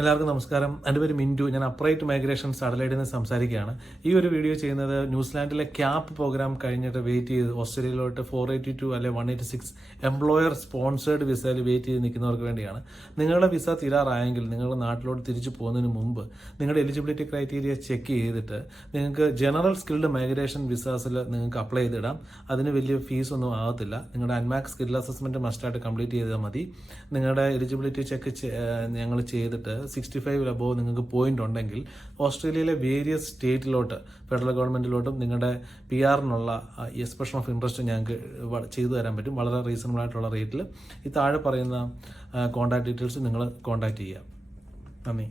എല്ലാവർക്കും നമസ്കാരം. എൻ്റെ പേര് മിൻറ്റു. ഞാൻ അപ്രൈറ്റ് മൈഗ്രേഷൻസ് അഡലൈഡിൽ നിന്ന് സംസാരിക്കുകയാണ്. ഈ ഒരു വീഡിയോ ചെയ്യുന്നത് ന്യൂസിലാൻഡിലെ ക്യാപ്പ് പ്രോഗ്രാം കഴിഞ്ഞിട്ട് വെയിറ്റ് ചെയ്ത് ഓസ്ട്രേലിയയിലോട്ട് 482 അല്ലെ 186 എംപ്ലോയർ സ്പോൺസേഡ് വിസയിൽ വെയിറ്റ് ചെയ്ത് നിൽക്കുന്നവർക്ക് വേണ്ടിയാണ്. നിങ്ങളുടെ വിസ തീരാറായെങ്കിൽ നിങ്ങളുടെ നാട്ടിലോട്ട് തിരിച്ചു പോകുന്നതിന് മുമ്പ് നിങ്ങളുടെ എലിജിബിലിറ്റി ക്രൈറ്റീരിയ ചെക്ക് ചെയ്തിട്ട് നിങ്ങൾക്ക് ജനറൽ സ്കിൽഡ് മൈഗ്രേഷൻ വിസാസിൽ നിങ്ങൾക്ക് അപ്ലൈ ചെയ്തിടാം. അതിന് വലിയ ഫീസ് ഒന്നും ആകത്തില്ല. നിങ്ങളുടെ അൻമാക് സ്കിൽ അസസ്മെൻറ്റ് മസ്റ്റായിട്ട് കംപ്ലീറ്റ് ചെയ്താൽ മതി. നിങ്ങളുടെ എലിജിബിലിറ്റി ചെക്ക് ഞങ്ങൾ ചെയ്തിട്ട് 65 അബോവ് നിങ്ങൾക്ക് പോയിന്റ് ഉണ്ടെങ്കിൽ ഓസ്ട്രേലിയയിലെ വേരിയസ് സ്റ്റേറ്റിലോട്ട് ഫെഡറൽ ഗവൺമെൻറ്റിലോട്ടും നിങ്ങളുടെ PR-നുള്ള എക്സ്പ്രഷൻ ഓഫ് ഇൻട്രസ്റ്റ് ഞങ്ങൾക്ക് ചെയ്തു തരാൻ പറ്റും വളരെ റീസണബിൾ ആയിട്ടുള്ള റേറ്റിൽ. ഈ താഴെ പറയുന്ന കോൺടാക്ട് ഡീറ്റെയിൽസ് നിങ്ങൾ കോൺടാക്ട് ചെയ്യുക. നന്ദി.